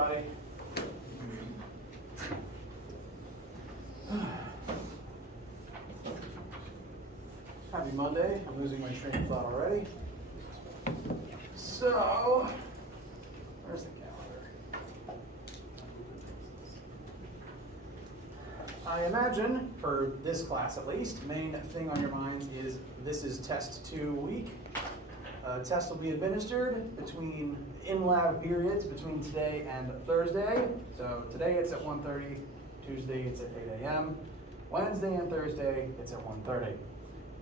everybody. Happy Monday. I'm losing my train of thought already. So, where's the calendar? I imagine, for this class at least, main thing on your minds is this is test 2 week. Test will be administered between in-lab periods between today and Thursday. So today it's at 1:30, Tuesday it's at 8 a.m., Wednesday and Thursday it's at 1:30.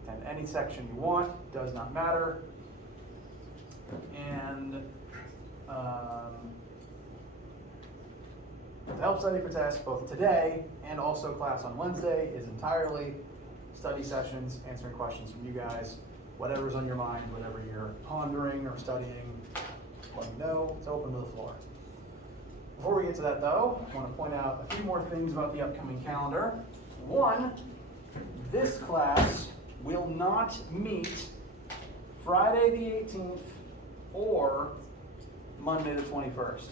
And any section you want, does not matter. And the help study for tests both today and also class on Wednesday is entirely study sessions, answering questions from you guys. Whatever's on your mind, whatever you're pondering or studying, let me know. It's open to the floor. Before we get to that though, I want to point out a few more things about the upcoming calendar. One, this class will not meet Friday the 18th or Monday the 21st.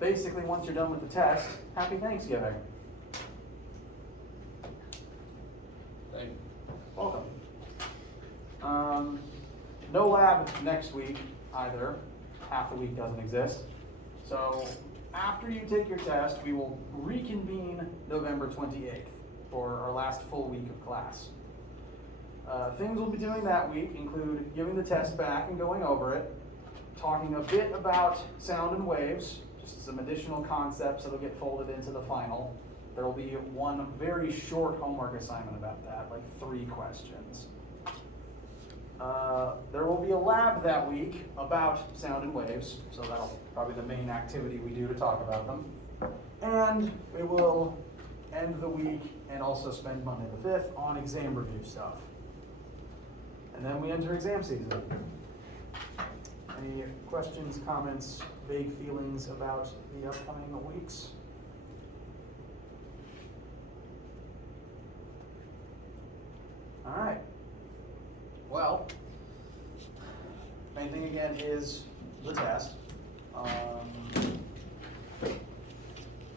Basically, once you're done with the test, happy Thanksgiving. Thank you. Welcome. No lab next week either. Half the week doesn't exist. So after you take your test, we will reconvene November 28th for our last full week of class. Things we'll be doing that week include giving the test back and going over it, talking a bit about sound and waves, just some additional concepts that'll get folded into the final. There will be one very short homework assignment about that, like 3 questions. There will be a lab that week about sound and waves, so that'll probably be the main activity we do to talk about them. And we will end the week and also spend Monday the 5th on exam review stuff. And then we enter exam season. Any questions, comments, vague feelings about the upcoming weeks? All right. Well, main thing again is the test.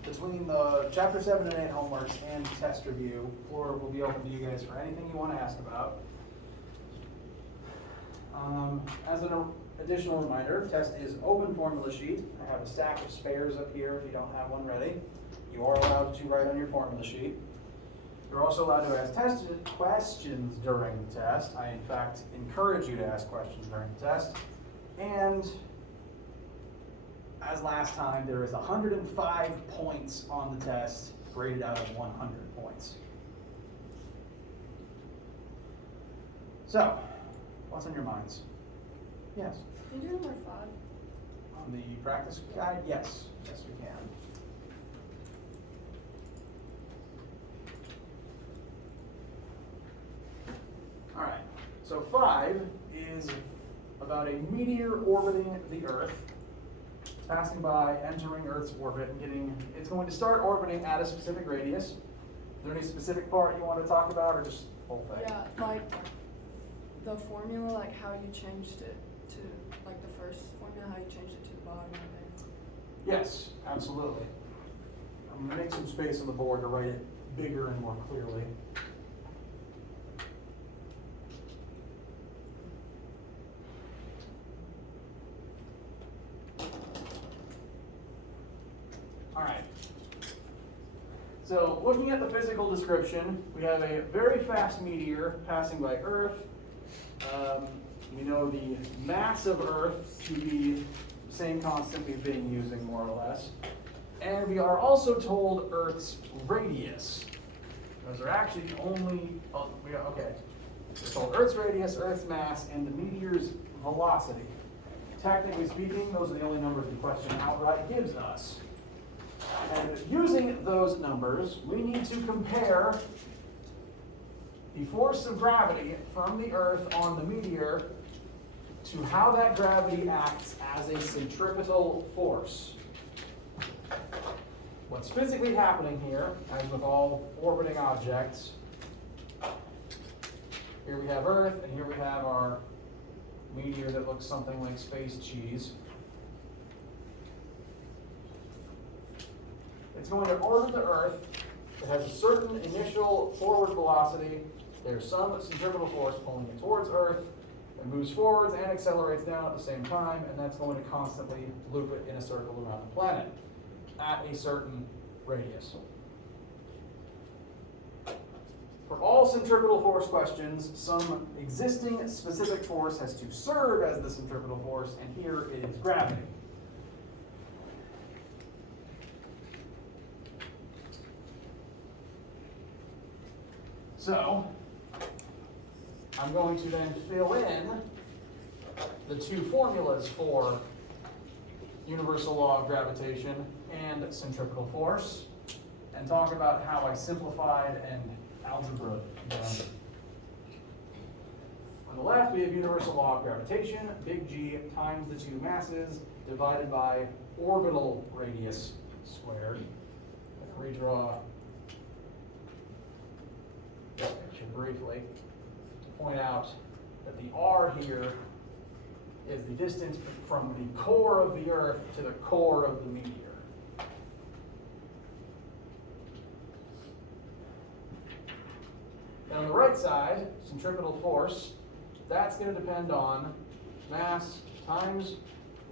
Between the Chapter 7 and 8 homeworks and test review, floor will be open to you guys for anything you want to ask about. As an additional reminder, test is open formula sheet. I have a stack of spares up here if you don't have one ready. You are allowed to write on your formula sheet. You're also allowed to ask questions during the test. I, in fact, encourage you to ask questions during the test. And as last time, there is 105 points on the test, graded out of 100 points. So, what's on your minds? Yes? Can you do number 5? On the practice guide? Yes. Yes, we can. All right, so 5 is about a meteor orbiting the Earth, passing by, entering Earth's orbit, and it's going to start orbiting at a specific radius. Is there any specific part you want to talk about, or just the whole thing? Yeah, like the formula, like how you changed it to, like the first formula, how you changed it to the bottom of it. Yes, absolutely. I'm going to make some space on the board to write it bigger and more clearly. All right. So looking at the physical description, we have a very fast meteor passing by Earth. We know the mass of Earth to be the same constant we've been using, more or less. And we are also told Earth's radius. Those are actually only, we're told Earth's radius, Earth's mass, and the meteor's velocity. Technically speaking, those are the only numbers the question outright gives us. And using those numbers, we need to compare the force of gravity from the Earth on the meteor to how that gravity acts as a centripetal force. What's physically happening here, as with all orbiting objects, here we have Earth, and here we have our meteor that looks something like space cheese. It's going to orbit the Earth. It has a certain initial forward velocity. There's some centripetal force pulling it towards Earth. It moves forwards and accelerates down at the same time, and that's going to constantly loop it in a circle around the planet at a certain radius. For all centripetal force questions, some existing specific force has to serve as the centripetal force, and here it is gravity. So, I'm going to then fill in the two formulas for universal law of gravitation and centripetal force, and talk about how I simplified and algebra them. On the left, we have universal law of gravitation, big G times the two masses divided by orbital radius squared. I'll redraw this picture briefly to point out that the R here is the distance from the core of the Earth to the core of the meteor. And on the right side, centripetal force, that's going to depend on mass times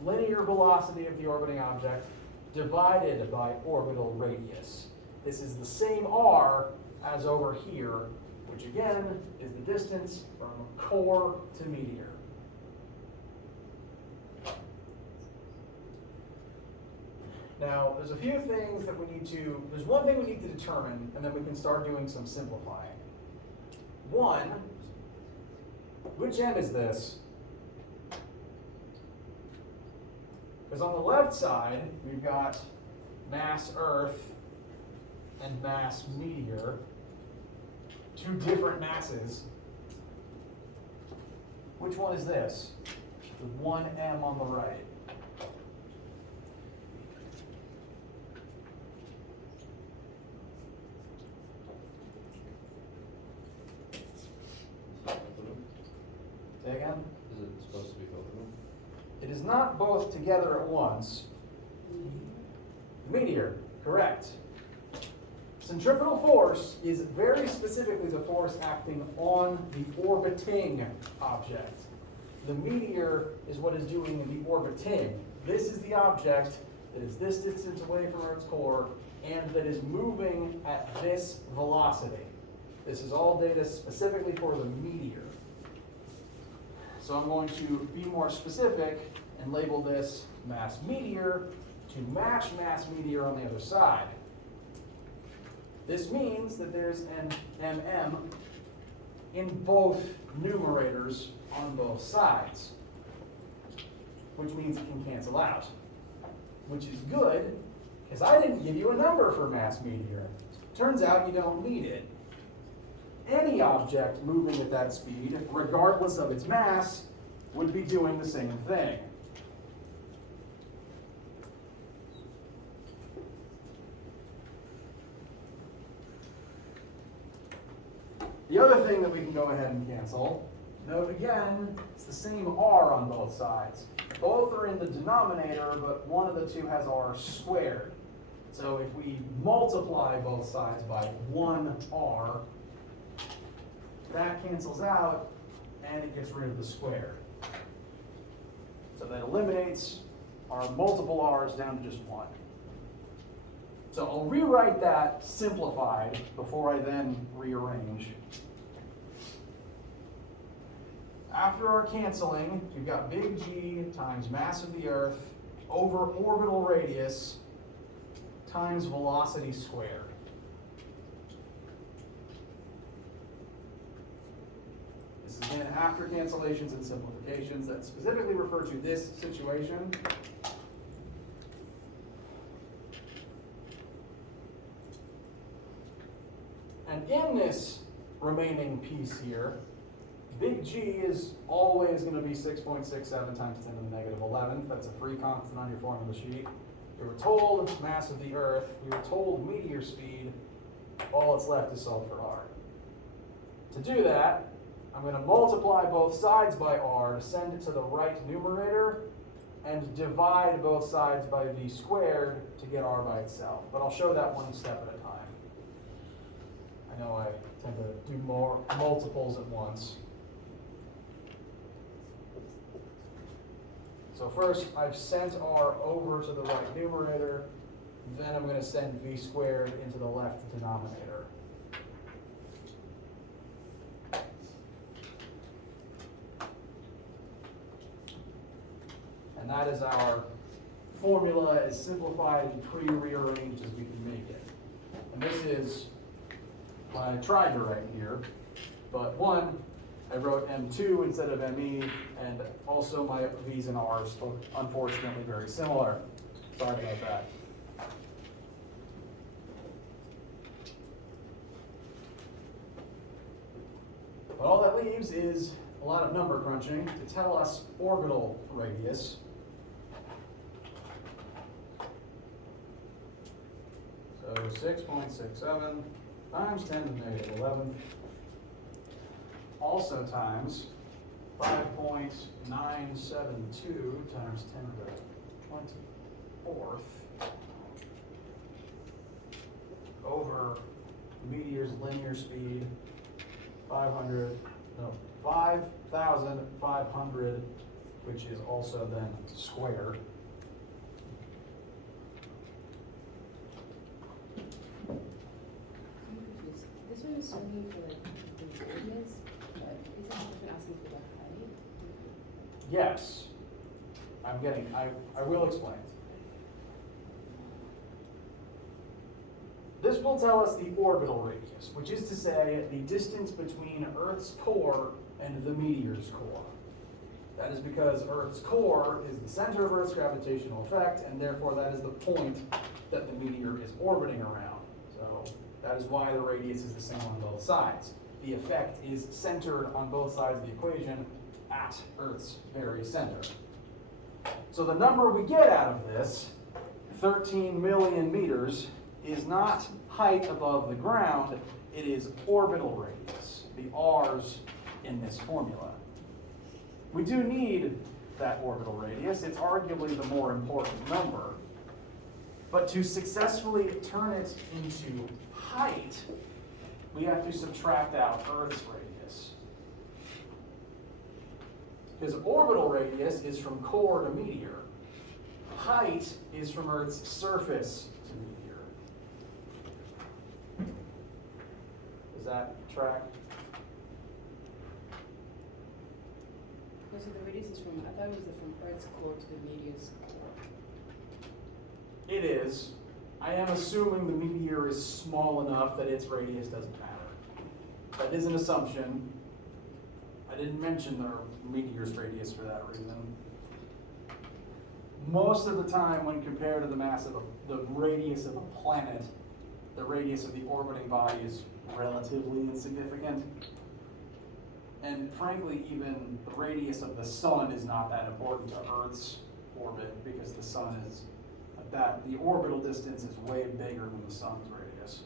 linear velocity of the orbiting object divided by orbital radius. This is the same R as over here, which again is the distance from core to meteor. Now, there's a few things that we need to, there's one thing we need to determine, and then we can start doing some simplifying. One, which end is this? Because on the left side, we've got mass Earth and mass meteor, two different masses. Which one is this? The 1m on the right. Say again? Is it supposed to be both of them? It is not both together at once. Meteor, correct. Centripetal force is very specifically the force acting on the orbiting object. The meteor is what is doing the orbiting. This is the object that is this distance away from Earth's core and that is moving at this velocity. This is all data specifically for the meteor. So I'm going to be more specific and label this mass meteor to match mass meteor on the other side. This means that there's an mm in both numerators on both sides, which means it can cancel out, which is good because I didn't give you a number for mass meteor. Turns out you don't need it. Any object moving at that speed, regardless of its mass, would be doing the same thing. The other thing that we can go ahead and cancel, note again, it's the same R on both sides. Both are in the denominator, but one of the two has R squared. So if we multiply both sides by 1R, that cancels out, and it gets rid of the square. So that eliminates our multiple R's down to just one. So I'll rewrite that simplified before I then rearrange. After our canceling, we've got big G times mass of the Earth over orbital radius times velocity squared. This is again after cancellations and simplifications that specifically refer to this situation. And in this remaining piece here, big G is always going to be 6.67 times 10 to the negative 11th. That's a free constant on your formula sheet. We were told mass of the Earth. We were told meteor speed. All that's left is solve for R. To do that, I'm going to multiply both sides by R to send it to the right numerator and divide both sides by v squared to get r by itself. But I'll show that one step at a time. I know I tend to do more multiples at once. So first, I've sent r over to the right numerator. Then I'm going to send v squared into the left denominator. And that is our formula, as simplified and pre-rearranged as we can make it. And this is what I tried to write here, but one, I wrote M2 instead of ME, and also my V's and R's look unfortunately very similar. Sorry about that. But all that leaves is a lot of number crunching to tell us orbital radius. So 6.67 times 10 to the negative 11th, also times 5.972 times 10 to the 24th over the meteor's linear speed, 5,500, which is also then squared. This one is only for like the radius, but isn't it asking for the height? Yes, I will explain. This will tell us the orbital radius, which is to say the distance between Earth's core and the meteor's core. That is because Earth's core is the center of Earth's gravitational effect, and therefore that is the point that the meteor is orbiting around. So that is why the radius is the same on both sides. The effect is centered on both sides of the equation at Earth's very center. So the number we get out of this, 13 million meters, is not height above the ground, it is orbital radius, the r's in this formula. We do need that orbital radius, it's arguably the more important number, but to successfully turn it into height, we have to subtract out Earth's radius. Because orbital radius is from core to meteor. Height is from Earth's surface to meteor. Does that track? No, so the radius is from, I thought it was from Earth's core to the meteor's core. It is. I am assuming the meteor is small enough that its radius doesn't matter. That is an assumption. I didn't mention the meteor's radius for that reason. Most of the time, when compared to the mass of the radius of a planet, the radius of the orbiting body is relatively insignificant. And frankly, even the radius of the sun is not that important to Earth's orbit because the sun is the orbital distance is way bigger than the sun's radius.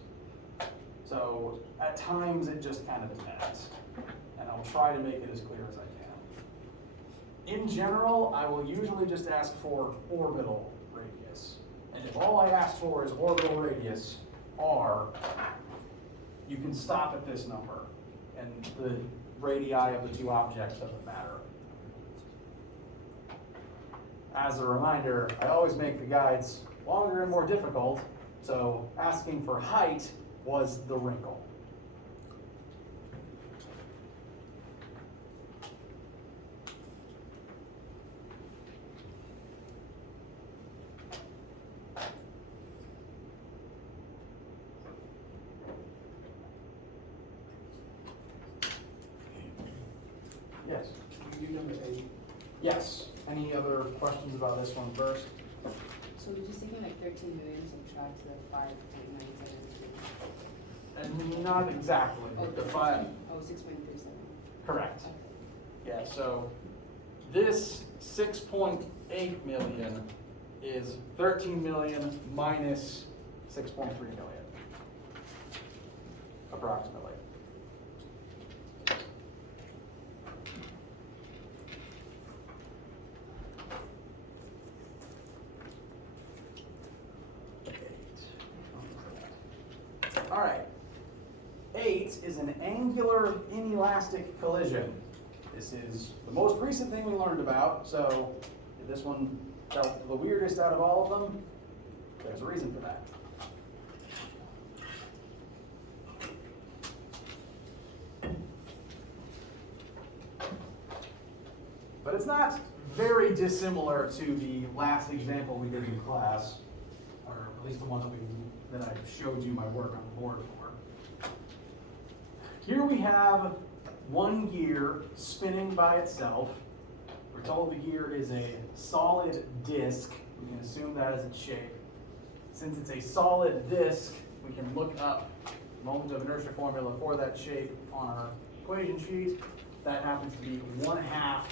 So at times it just kind of depends. And I'll try to make it as clear as I can. In general, I will usually just ask for orbital radius. And if all I ask for is orbital radius, r, you can stop at this number. And the radii of the two objects doesn't matter. As a reminder, I always make the guides longer and more difficult, so asking for height was the wrinkle. Yes? You number 8. Yes. Any other questions about this one first? So we're just taking like 13 million subtract the 5.972. And not exactly, but the five. Oh, 6.37. Correct. Okay. Yeah, so this 6.8 million is 13 million minus 6.3 million, approximately. All right. 8 is an angular inelastic collision. This is the most recent thing we learned about, so if this one felt the weirdest out of all of them, there's a reason for that. But it's not very dissimilar to the last example we did in class, or at least the one that I showed you my work on the board for. Here we have one gear spinning by itself. We're told the gear is a solid disc. We can assume that as its shape. Since it's a solid disc, we can look up the moment of inertia formula for that shape on our equation sheet. That happens to be 1/2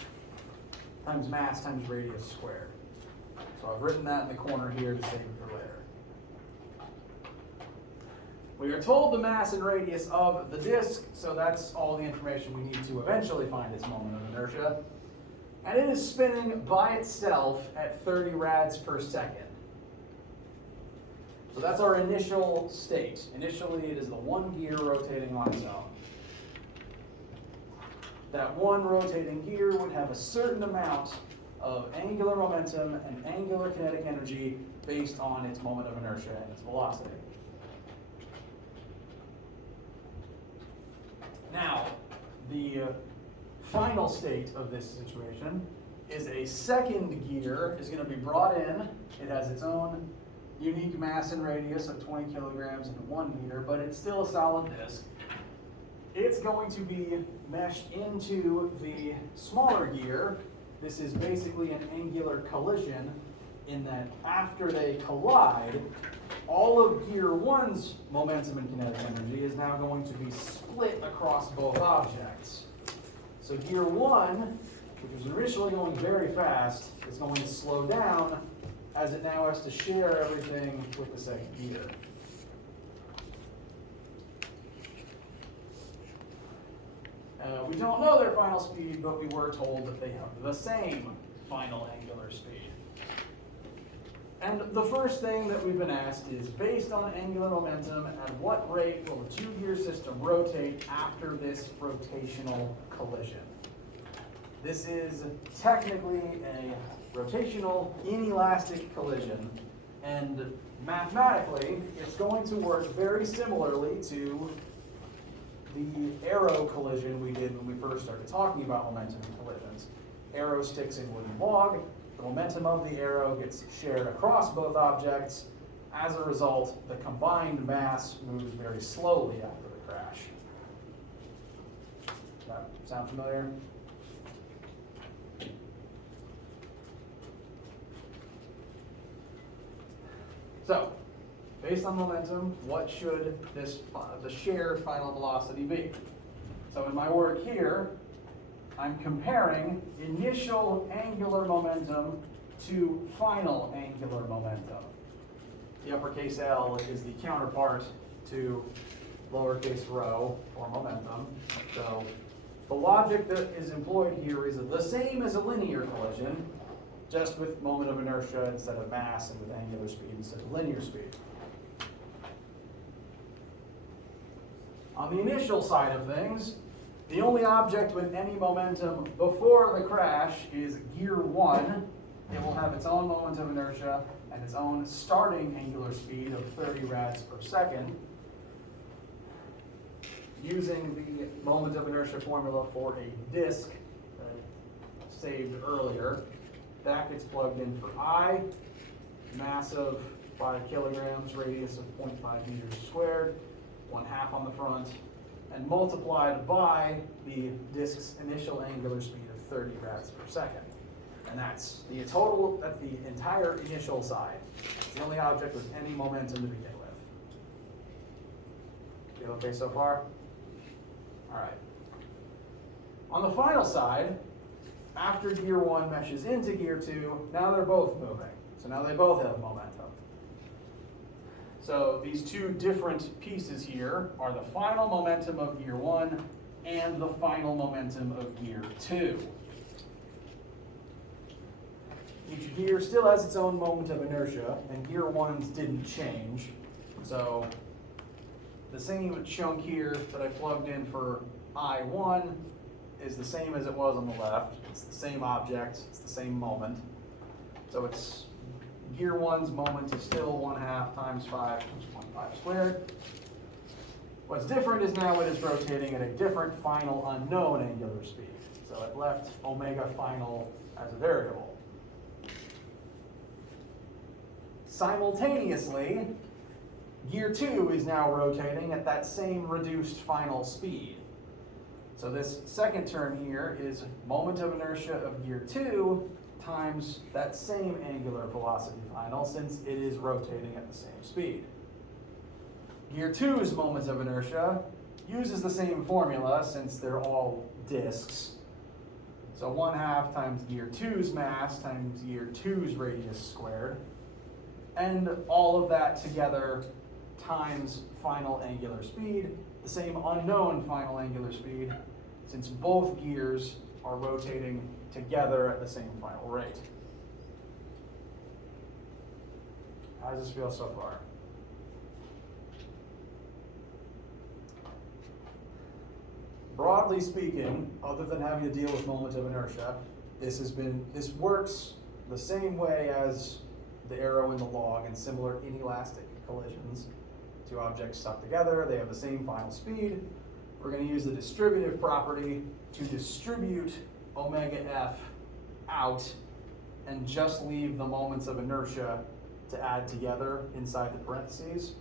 times mass times radius squared. So I've written that in the corner here to save it for later. We are told the mass and radius of the disk, so that's all the information we need to eventually find its moment of inertia. And it is spinning by itself at 30 rads per second. So that's our initial state. Initially, it is the one gear rotating on its own. That one rotating gear would have a certain amount of angular momentum and angular kinetic energy based on its moment of inertia and its velocity. Now, the final state of this situation is a second gear is going to be brought in. It has its own unique mass and radius of 20 kilograms and 1 meter, but it's still a solid disk. It's going to be meshed into the smaller gear. This is basically an angular collision in that after they collide, all of gear 1's momentum and kinetic energy is now going to be split across both objects. So gear 1, which was originally going very fast, is going to slow down as it now has to share everything with the second gear. We don't know their final speed, but we were told that they have the same final angular speed. And the first thing that we've been asked is, based on angular momentum, at what rate will the two-gear system rotate after this rotational collision? This is technically a rotational inelastic collision, and mathematically, it's going to work very similarly to the arrow collision we did when we first started talking about momentum and collisions. Arrow sticks in wooden log. The momentum of the arrow gets shared across both objects. As a result, the combined mass moves very slowly after the crash. Does that sound familiar? So, based on momentum, what should the shared final velocity be? So in my work here, I'm comparing initial angular momentum to final angular momentum. The uppercase L is the counterpart to lowercase rho for momentum. So the logic that is employed here is the same as a linear collision, just with moment of inertia instead of mass and with angular speed instead of linear speed. On the initial side of things, the only object with any momentum before the crash is gear 1. It will have its own moment of inertia and its own starting angular speed of 30 rads per second. Using the moment of inertia formula for a disk that I saved earlier, that gets plugged in for I, mass of 5 kilograms, radius of 0.5 meters squared, 1/2 on the front, and multiplied by the disk's initial angular speed of 30 rads per second. And that's the total, that's the entire initial side. It's the only object with any momentum to begin with. Feel okay so far? All right. On the final side, after gear 1 meshes into gear 2, now they're both moving. So now they both have momentum. So these two different pieces here are the final momentum of gear 1 and the final momentum of gear 2. Each gear still has its own moment of inertia, and gear 1's didn't change. So the same chunk here that I plugged in for I1 is the same as it was on the left. It's the same object, it's the same moment. So it's gear 1's moment is still 1/2 times 5 times 0.5 squared. What's different is now it is rotating at a different final unknown angular speed. So it left omega final as a variable. Simultaneously, gear 2 is now rotating at that same reduced final speed. So this second term here is moment of inertia of gear 2 times that same angular velocity final, since it is rotating at the same speed. Gear 2's moment of inertia uses the same formula since they're all disks. So 1/2 times gear 2's mass times gear 2's radius squared. And all of that together times final angular speed, the same unknown final angular speed, since both gears are rotating together at the same final rate. How does this feel so far? Broadly speaking, other than having to deal with moment of inertia, this works the same way as the arrow in the log and similar inelastic collisions. Two objects stuck together, they have the same final speed. We're going to use the distributive property to distribute omega f out and just leave the moments of inertia to add together inside the parentheses.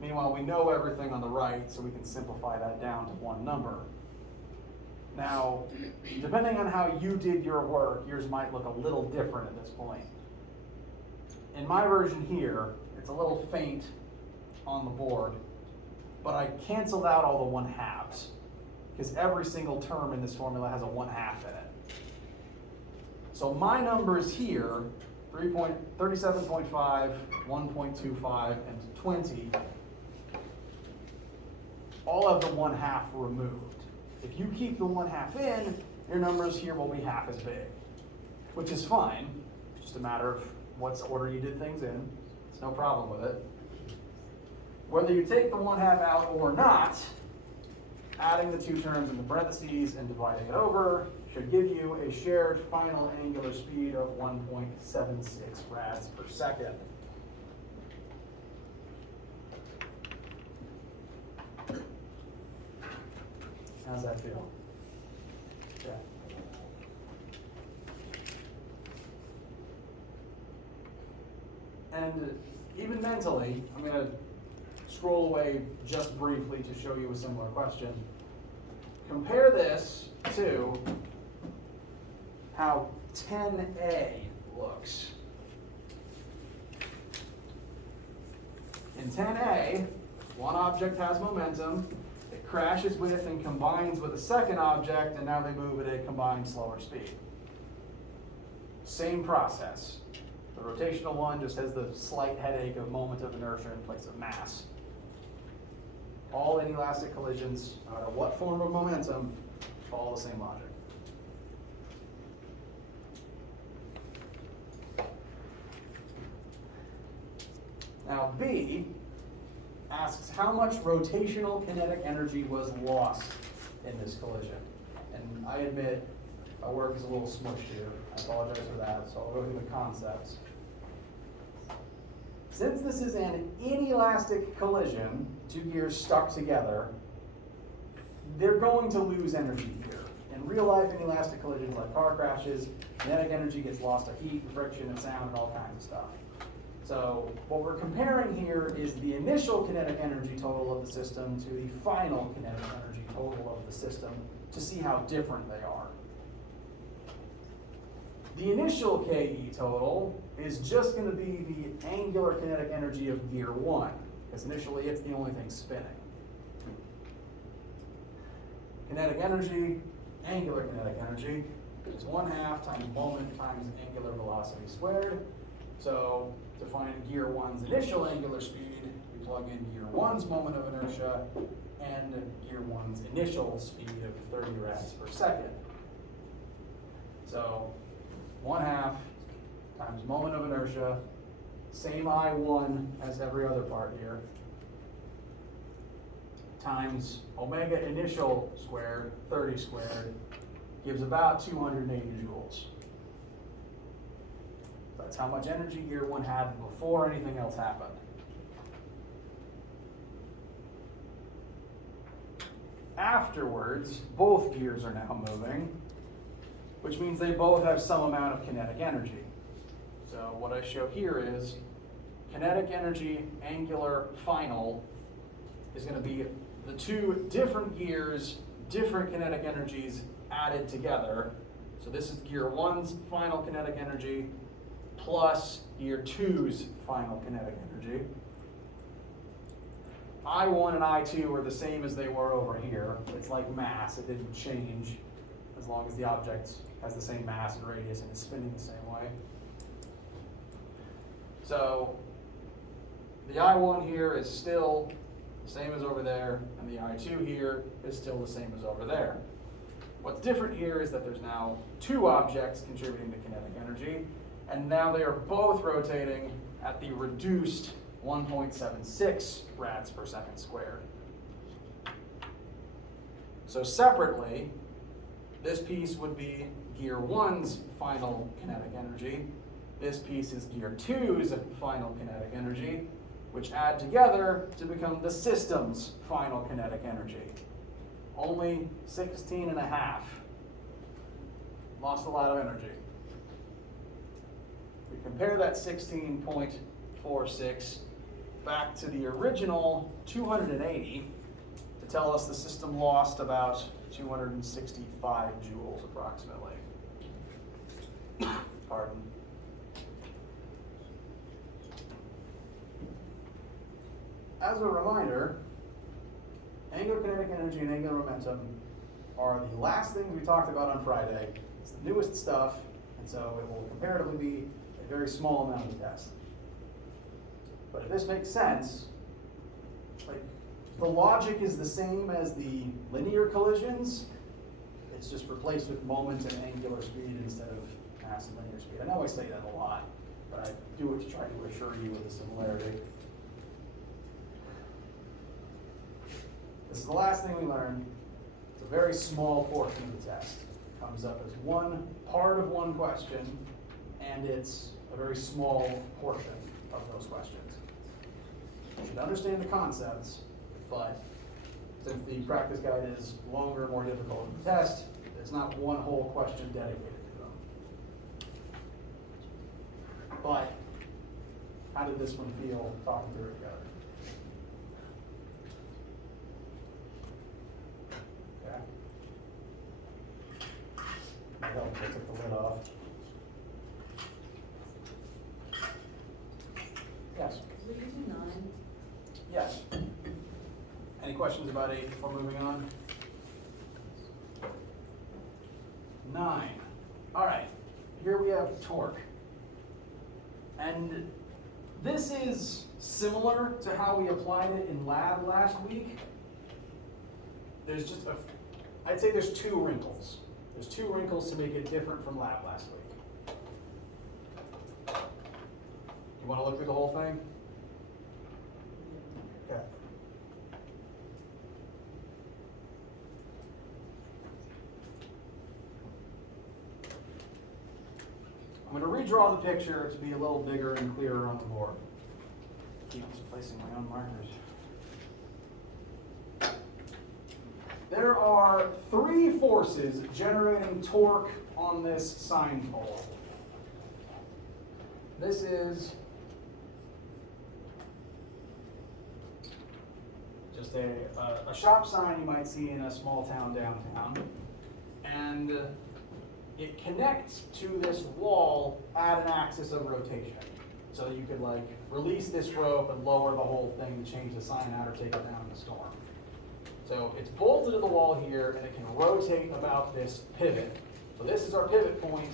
Meanwhile, we know everything on the right, so we can simplify that down to one number. Now, depending on how you did your work, yours might look a little different at this point. In my version here, it's a little faint on the board, but I canceled out all the 1/2s, because every single term in this formula has a 1/2 in it. So my numbers here, 37.5, 1.25, and 20, all have the 1/2 removed. If you keep the 1/2 in, your numbers here will be half as big, which is fine. It's just a matter of what order you did things in. It's no problem with it. Whether you take the 1/2 out or not, adding the two terms in the parentheses and dividing it over should give you a shared final angular speed of 1.76 rads per second. How's that feel? Yeah. And even mentally, I'm going to scroll away just briefly to show you a similar question. Compare this to how 10A looks. In 10A, one object has momentum, it crashes with and combines with a second object, and now they move at a combined slower speed. Same process. The rotational one just has the slight headache of moment of inertia in place of mass. All inelastic collisions, no matter what form of momentum, follow the same logic. Now B asks how much rotational kinetic energy was lost in this collision. And I admit my work is a little smushed here. I apologize for that, so I'll go through the concepts. Since this is an inelastic collision, two gears stuck together, they're going to lose energy here. In real life inelastic collisions like car crashes, kinetic energy gets lost to heat, and friction, and sound, and all kinds of stuff. So what we're comparing here is the initial kinetic energy total of the system to the final kinetic energy total of the system to see how different they are. The initial KE total is just going to be the angular kinetic energy of gear 1, because initially it's the only thing spinning. Kinetic energy, angular kinetic energy, is 1/2 times moment times angular velocity squared. So to find gear 1's initial angular speed, we plug in gear 1's moment of inertia and gear 1's initial speed of 30 rads per second. So 1/2 times moment of inertia, same I1 as every other part here, times omega initial squared, 30 squared, gives about 280 joules. That's how much energy gear 1 had before anything else happened. Afterwards, both gears are now moving, which means they both have some amount of kinetic energy. So what I show here is kinetic energy, angular, final, is going to be the two different gears, different kinetic energies added together. So this is gear 1's final kinetic energy plus gear 2's final kinetic energy. I1 and I2 are the same as they were over here. It's like mass, it didn't change as long as the object has the same mass and radius and is spinning the same way. So the I1 here is still the same as over there, and the I2 here is still the same as over there. What's different here is that there's now two objects contributing to kinetic energy, and now they are both rotating at the reduced 1.76 rads per second squared. So separately, this piece would be gear 1's final kinetic energy. This piece is gear 2's final kinetic energy, which add together to become the system's final kinetic energy. Only 16.5. Lost a lot of energy. We compare that 16.46 back to the original 280 to tell us the system lost about 265 joules approximately. Pardon. As a reminder, angular kinetic energy and angular momentum are the last things we talked about on Friday. It's the newest stuff, and so it will comparatively be a very small amount of the test. But if this makes sense, like the logic is the same as the linear collisions. It's just replaced with moment and angular speed instead of mass and linear speed. I know I say that a lot, but I do it to try to assure you of the similarity. This is the last thing we learned. It's a very small portion of the test. It comes up as one part of one question, and it's a very small portion of those questions. You should understand the concepts, but since the practice guide is longer, more difficult than the test, there's not one whole question dedicated to them. But how did this one feel talking through it together? Okay. I help I took the lid off. Yes. We're using 9. Yes. Any questions about 8 before moving on? 9. All right. Here we have torque. And this is similar to how we applied it in lab last week. There's just I'd say there's 2 wrinkles. There's 2 wrinkles to make it different from lab last week. You want to look through the whole thing? Okay. I'm going to redraw the picture to be a little bigger and clearer on the board. Keep placing my own markers. There are 3 forces generating torque on this sine pole. This is just a shop sign you might see in a small town downtown. And it connects to this wall at an axis of rotation. So that you could like release this rope and lower the whole thing to change the sign out or take it down in the storm. So it's bolted to the wall here and it can rotate about this pivot. So this is our pivot point,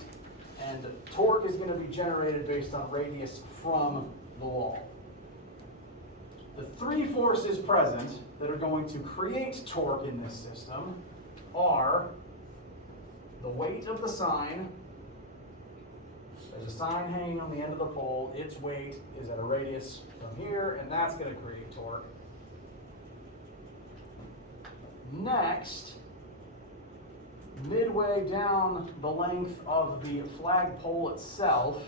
and torque is going to be generated based on radius from the wall. The 3 forces present that are going to create torque in this system are the weight of the sign. There's a sign hanging on the end of the pole. Its weight is at a radius from here, and that's going to create torque. Next, midway down the length of the flagpole itself,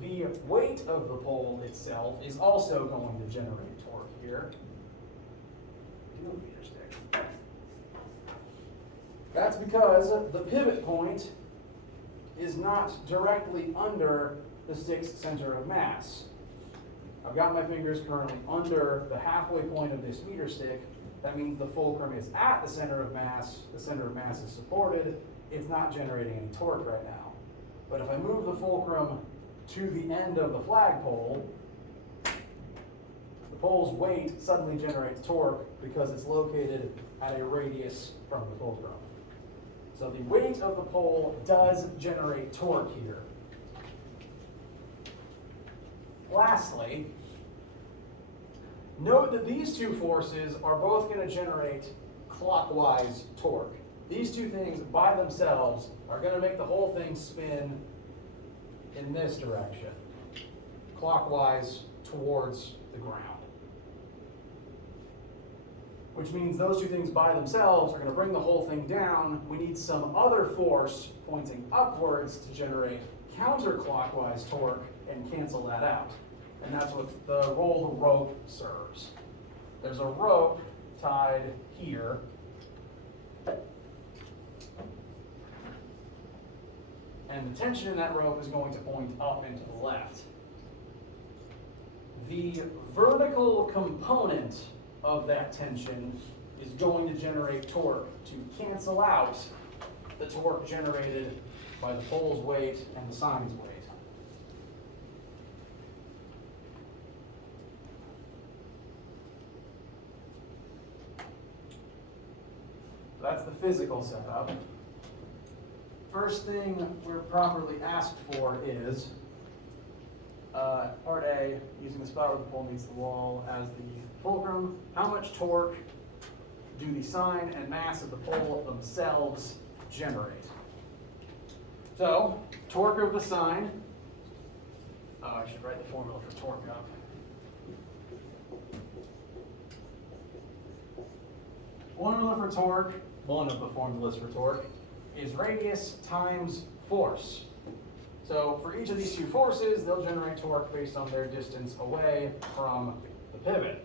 the weight of the pole itself is also going to generate torque here. Meter stick. That's because the pivot point is not directly under the stick's center of mass. I've got my fingers currently under the halfway point of this meter stick. That means the fulcrum is at the center of mass. The center of mass is supported. It's not generating any torque right now. But if I move the fulcrum to the end of the flagpole, the pole's weight suddenly generates torque because it's located at a radius from the fulcrum. So the weight of the pole does generate torque here. Lastly, note that these two forces are both going to generate clockwise torque. These two things by themselves are going to make the whole thing spin in this direction, clockwise towards the ground. Which means those two things by themselves are going to bring the whole thing down. We need some other force pointing upwards to generate counterclockwise torque and cancel that out. And that's what the roll the rope serves. There's a rope tied here. And the tension in that rope is going to point up and to the left. The vertical component of that tension is going to generate torque to cancel out the torque generated by the pole's weight and the sign's weight. That's the physical setup. First thing we're properly asked for is part A, using the spot where the pole meets the wall as the fulcrum. How much torque do the sign and mass of the pole themselves generate? So, torque of the sign. Oh, I should write the formula for torque up. Formula for torque, one of the formulas for torque, is radius times force. So for each of these two forces, they'll generate torque based on their distance away from the pivot.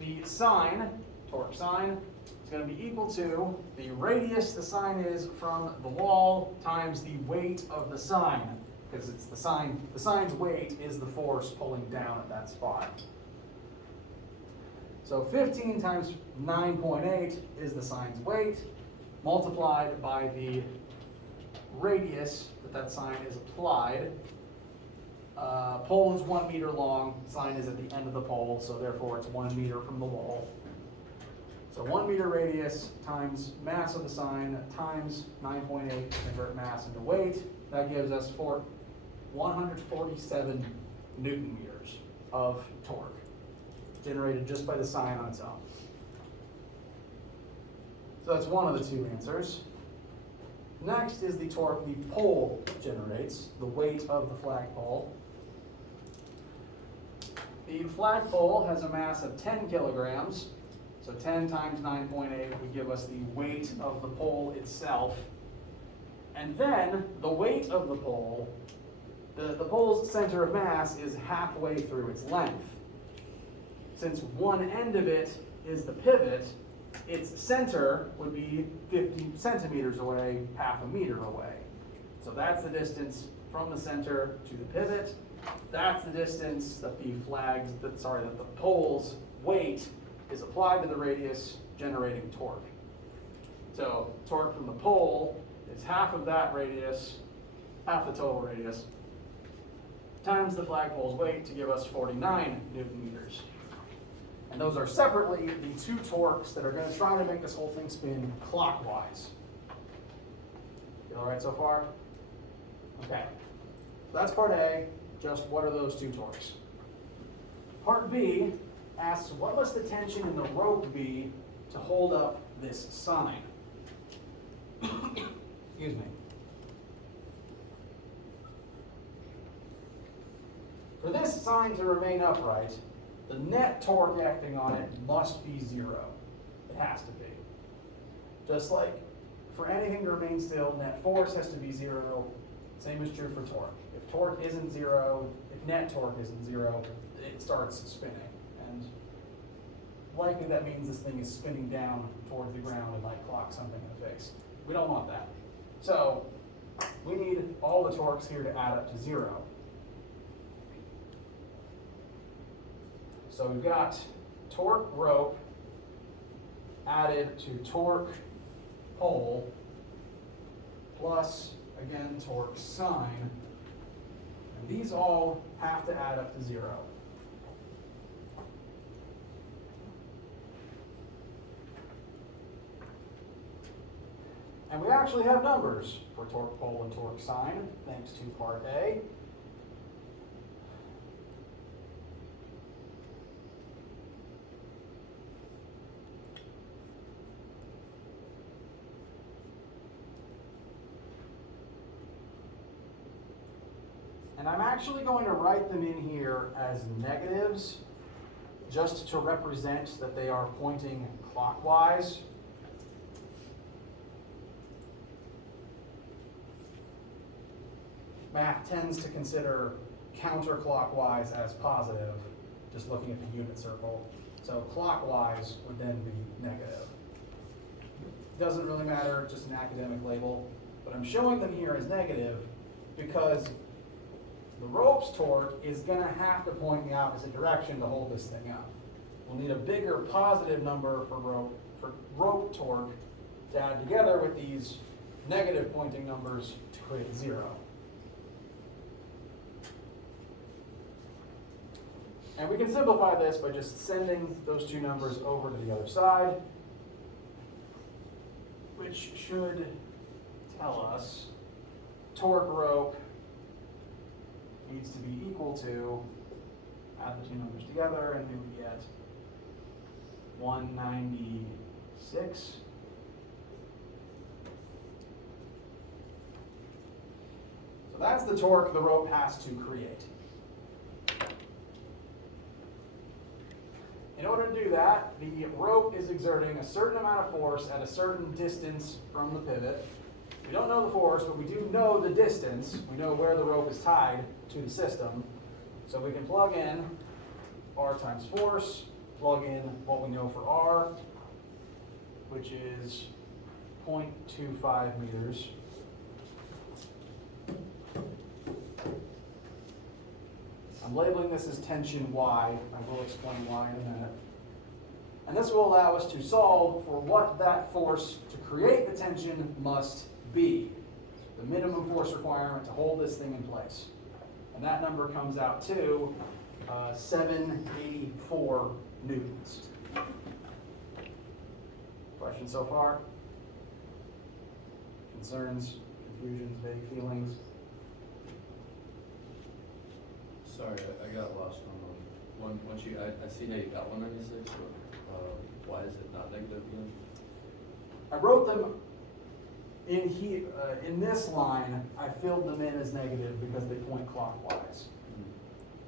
The sine, torque sine, is going to be equal to the radius the sign is from the wall times the weight of the sign, because it's the sign's weight is the force pulling down at that spot. So 15 times 9.8 is the sign's weight, multiplied by the radius that sign is applied. Pole is 1 meter long, sign is at the end of the pole, so therefore it's 1 meter from the wall. So 1 meter radius times mass of the sign times 9.8 to convert mass into weight. That gives us 147 Newton meters of torque generated just by the sign on its own. So that's one of the two answers. Next is the torque the pole generates, the weight of the flagpole. The flagpole has a mass of 10 kilograms, so 10 times 9.8 would give us the weight of the pole itself. And then the weight of the pole, the pole's center of mass is halfway through its length. Since one end of it is the pivot, its center would be 50 centimeters away, half a meter away. So that's the distance from the center to the pivot. That's the distance that the pole's weight is applied to the radius, generating torque. So torque from the pole is half of that radius, half the total radius, times the flagpole's weight to give us 49 Newton meters. And those are separately the two torques that are going to try to make this whole thing spin clockwise. You all right so far? Okay. So that's part A, just what are those two torques? Part B asks, what must the tension in the rope be to hold up this sign? Excuse me. For this sign to remain upright, the net torque acting on it must be 0. It has to be. Just like for anything to remain still, net force has to be 0. Same is true for torque. If torque isn't 0, if net torque isn't 0, it starts spinning. And likely that means this thing is spinning down towards the ground and might clock something in the face. We don't want that. So we need all the torques here to add up to 0. So we've got torque rope added to torque pole plus, again, torque sine. And these all have to add up to 0. And we actually have numbers for torque pole and torque sine, thanks to part A. And I'm actually going to write them in here as negatives, just to represent that they are pointing clockwise. Math tends to consider counterclockwise as positive, just looking at the unit circle. So clockwise would then be negative. Doesn't really matter, just an academic label. But I'm showing them here as negative because the rope's torque is going to have to point in the opposite direction to hold this thing up. We'll need a bigger positive number for rope torque to add together with these negative pointing numbers to create 0. And we can simplify this by just sending those two numbers over to the other side, which should tell us torque rope needs to be equal to, add the two numbers together, and we would get 196. So that's the torque the rope has to create. In order to do that, the rope is exerting a certain amount of force at a certain distance from the pivot. We don't know the force, but we do know the distance. We know where the rope is tied to the system. So we can plug in R times force, plug in what we know for R, which is 0.25 meters. I'm labeling this as tension Y. I will explain why in a minute. And this will allow us to solve for what that force to create the tension must be. The minimum force requirement to hold this thing in place. And that number comes out to 784 newtons. Questions so far? Concerns, confusions, vague feelings? Sorry, I got lost on one. Once you, I see how you got 196. Why is it not negative again? I wrote them in here, in this line. I filled them in as negative because they point clockwise.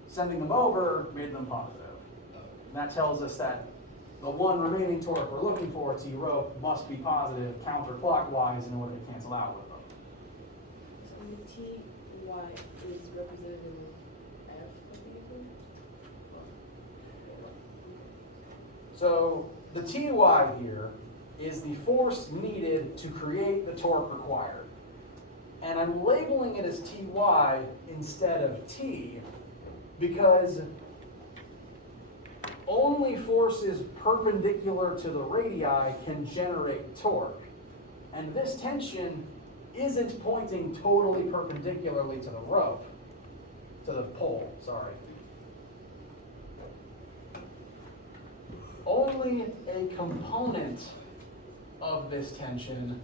Sending them over made them positive. And that tells us that the one remaining torque we're looking for, T rope, must be positive counterclockwise in order to cancel out with them. So the Ty is represented in F of the equation? So the Ty here is the force needed to create the torque required. And I'm labeling it as Ty instead of T because only forces perpendicular to the radii can generate torque. And this tension isn't pointing totally perpendicularly to the rope, to the pole, sorry. Only a component of this tension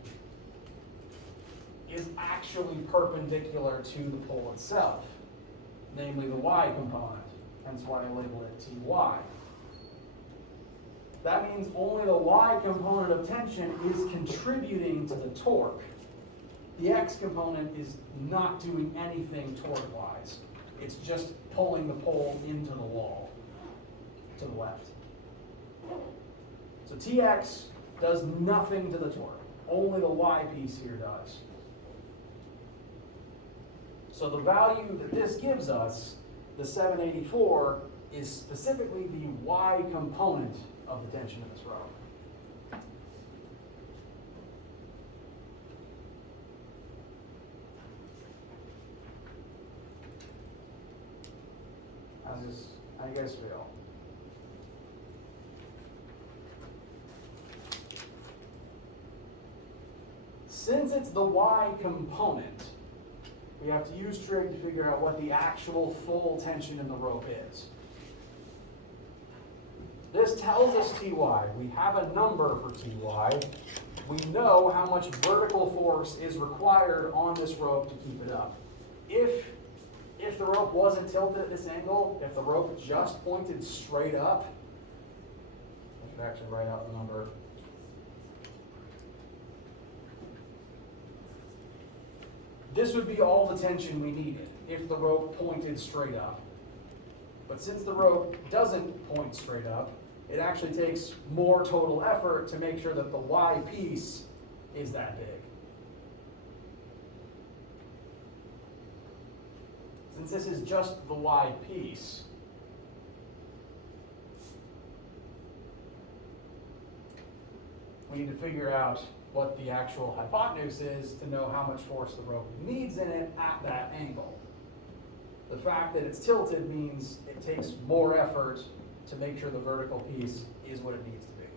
is actually perpendicular to the pole itself, namely the Y component, hence why I label it Ty. That means only the Y component of tension is contributing to the torque. The X component is not doing anything torque-wise. It's just pulling the pole into the wall. to the left. So Tx does nothing to the torque. Only the Y piece here does. So the value that this gives us, the 784, is specifically the Y component of the tension in this rope. How you guys feel? Since it's the Y component, we have to use trig to figure out what the actual full tension in the rope is. This tells us Ty. We have a number for Ty. We know how much vertical force is required on this rope to keep it up. If the rope wasn't tilted at this angle, if the rope just pointed straight up, I should actually write out the number. This would be all the tension we needed if the rope pointed straight up. But since the rope doesn't point straight up, it actually takes more total effort to make sure that the Y piece is that big. Since this is just the Y piece, we need to figure out what the actual hypotenuse is to know how much force the rope needs in it at that angle. The fact that it's tilted means it takes more effort to make sure the vertical piece is what it needs to be.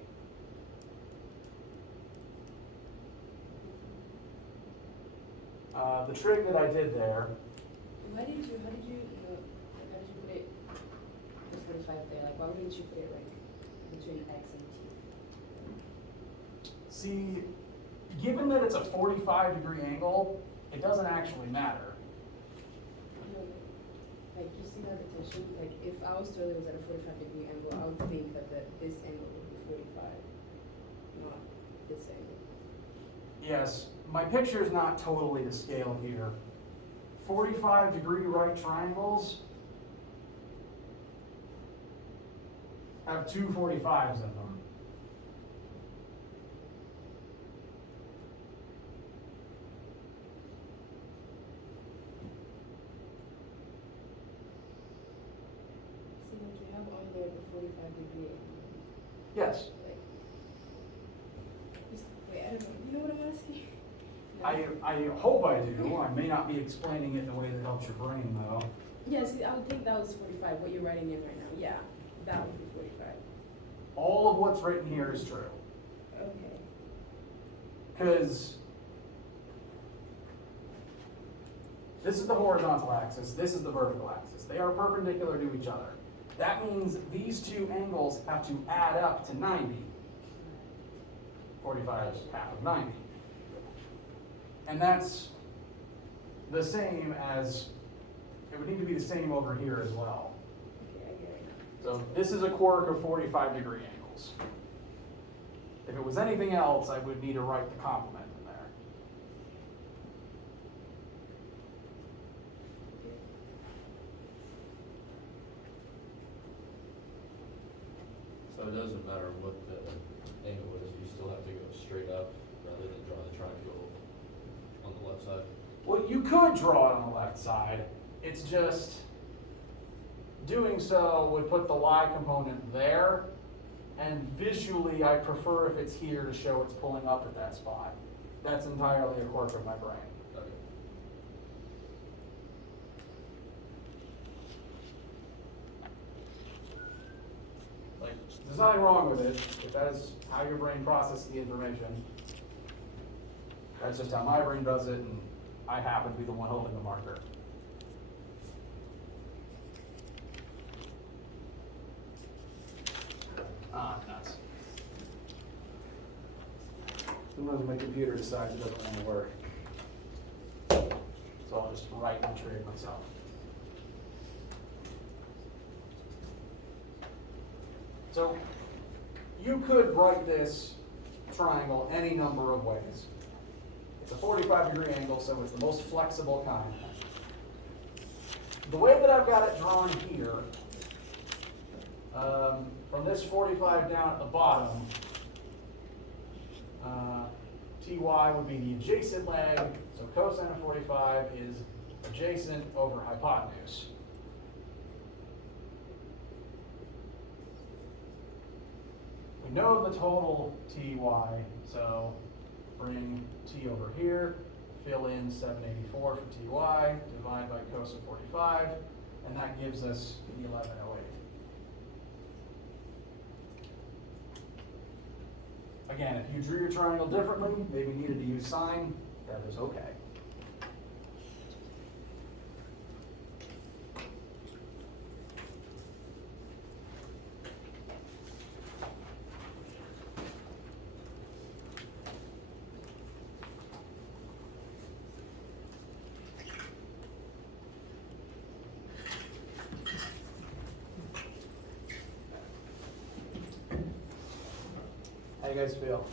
The trig that I did there, How did you put it, the 45 there? Like, why wouldn't you put it like between X and T? see, given that it's a 45-degree angle, it doesn't actually matter. No, like you see that the tension, like if I was told it was at a 45-degree angle, I would think that this angle would be 45, not this angle. Yes, my picture is not totally to scale here. 45-degree right triangles have two 45s in them. See what you have on there, the 45-degree angle. Yes, Like, wait, I don't know. You know what I'm asking? I hope I do. I may not be explaining it in a way that helps your brain, though. Yeah, see, I would think that was 45, what you're writing in right now. Yeah, that would be 45. All of what's written here is true. Okay. Because this is the horizontal axis, this is the vertical axis. They are perpendicular to each other. That means these two angles have to add up to 90. 45 is half of 90. And that's the same as, it would need to be the same over here as well. Okay, I get it now. So this is a quirk of 45-degree angles. If it was anything else, I would need to write the complement in there. So it doesn't matter what the angle is, you still have to go straight up rather than draw the triangle on the left side. Well, you could draw it on the left side. It's just doing so would put the Y component there, and visually I prefer if it's here to show it's pulling up at that spot. That's entirely a quirk of my brain. Okay. Like, there's nothing wrong with it if that is how your brain processes the information. That's just how my brain does it, and I happen to be the one holding the marker. Ah, nuts. Sometimes my computer decides it doesn't want to work. So I'll just write and trade myself. So you could write this triangle any number of ways. It's a 45-degree angle, so it's the most flexible kind. The way that I've got it drawn here, From this 45 down at the bottom, TY would be the adjacent leg, so cosine of 45 is adjacent over hypotenuse. We know the total TY, so bring T over here, fill in 784 for TY, divide by cos of 45, and that gives us the 1108. Again, if you drew your triangle differently, maybe needed to use sine, that is okay. How you guys feel?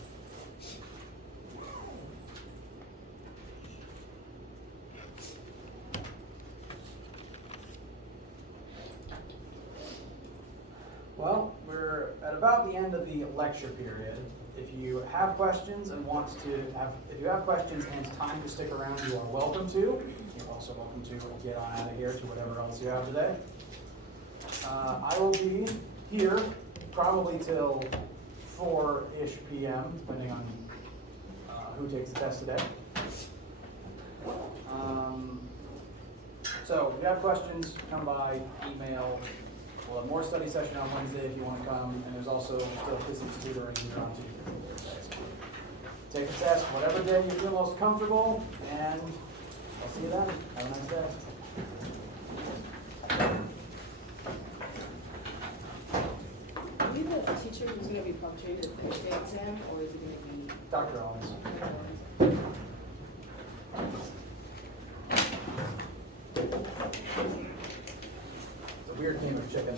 Well, we're at about the end of the lecture period. If you have questions and if you have questions and time to stick around, you are welcome to. You're also welcome to get on out of here to whatever else you have today. I will be here probably till 4-ish p.m., depending on who takes the test today. So if you have questions, come by, email. We'll have more study session on Wednesday if you want to come, and there's also still physics tutoring here on Tuesday. Take a test, whatever day you feel most comfortable, and I'll see you then. Have a nice day. Are you the teacher who's going to be punctuating the Thursday exam, or is it going to be? Dr. Owens. It's a weird game of chicken.